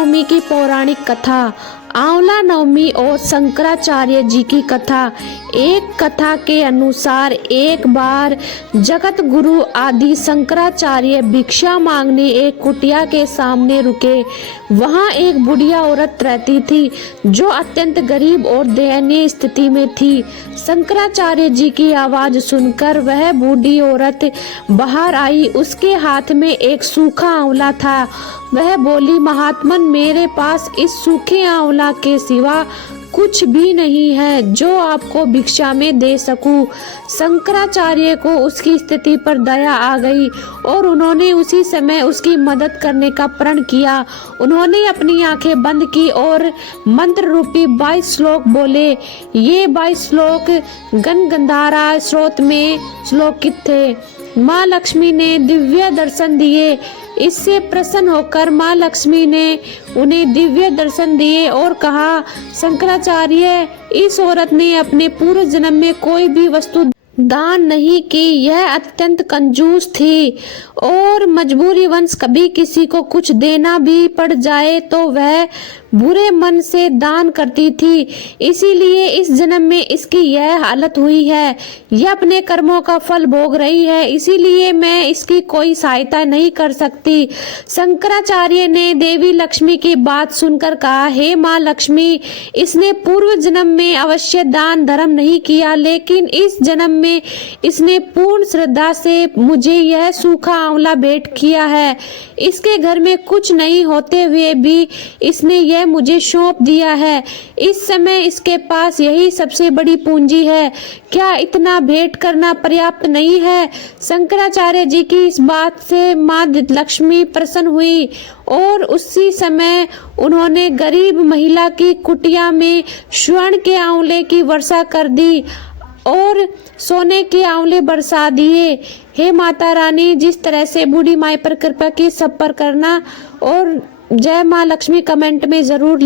नवमी की पौराणिक कथा। आंवला नवमी और शंकराचार्य जी की कथा। एक कथा के अनुसार एक बार जगत गुरु आदि शंकराचार्य भिक्षा मांगने एक कुटिया के सामने रुके। वहां एक बुढ़िया औरत रहती थी जो अत्यंत गरीब और दयनीय स्थिति में थी। शंकराचार्य जी की आवाज सुनकर वह बूढ़ी औरत बाहर आई। उसके हाथ में एक सूखा आंवला था। वह बोली, महात्मन, मेरे पास इस सूखे आंवला के सिवा कुछ भी नहीं है जो आपको भिक्षा में दे सकूं। शंकराचार्य को उसकी स्थिति पर दया आ गई और उन्होंने उसी समय उसकी मदद करने का प्रण किया। उन्होंने अपनी आंखें बंद की और मंत्र रूपी 22 श्लोक बोले। ये 22 श्लोक गणगंधारा स्रोत में श्लोकित थे। माँ लक्ष्मी ने दिव्य दर्शन दिए। इससे प्रसन्न होकर माँ लक्ष्मी ने उन्हें दिव्य दर्शन दिए और कहा, शंकराचार्य, इस औरत ने अपने पूर्व जन्म में कोई भी वस्तु दान नहीं की। यह अत्यंत कंजूस थी और मजबूरीवश कभी किसी को कुछ देना भी पड़ जाए तो वह बुरे मन से दान करती थी। इसीलिए इस जन्म में इसकी यह हालत हुई है। यह अपने कर्मों का फल भोग रही है, इसीलिए मैं इसकी कोई सहायता नहीं कर सकती। शंकराचार्य ने देवी लक्ष्मी की बात सुनकर कहा, हे माँ लक्ष्मी, इसने पूर्व जन्म में अवश्य दान धर्म नहीं किया, लेकिन इस जन्म में इसने पूर्ण श्रद्धा से मुझे यह सूखा आंवला भेंट किया है। इसके घर में कुछ नहीं होते हुए भी इसने यह मुझे सौंप दिया है। इस समय इसके पास यही सबसे बड़ी पूंजी है। क्या इतना भेंट करना पर्याप्त नहीं है? शंकराचार्य जी की इस बात से माँ लक्ष्मी प्रसन्न हुई और उसी समय उन्होंने गरीब महिला की कुटिया में स्वर्ण के आंवले की वर्षा कर दी और सोने के आंवले बरसा दिए। हे माता रानी, जिस तरह से बूढ़ी माई पर कृपा की सब पर करना। और जय माँ लक्ष्मी कमेंट में जरूर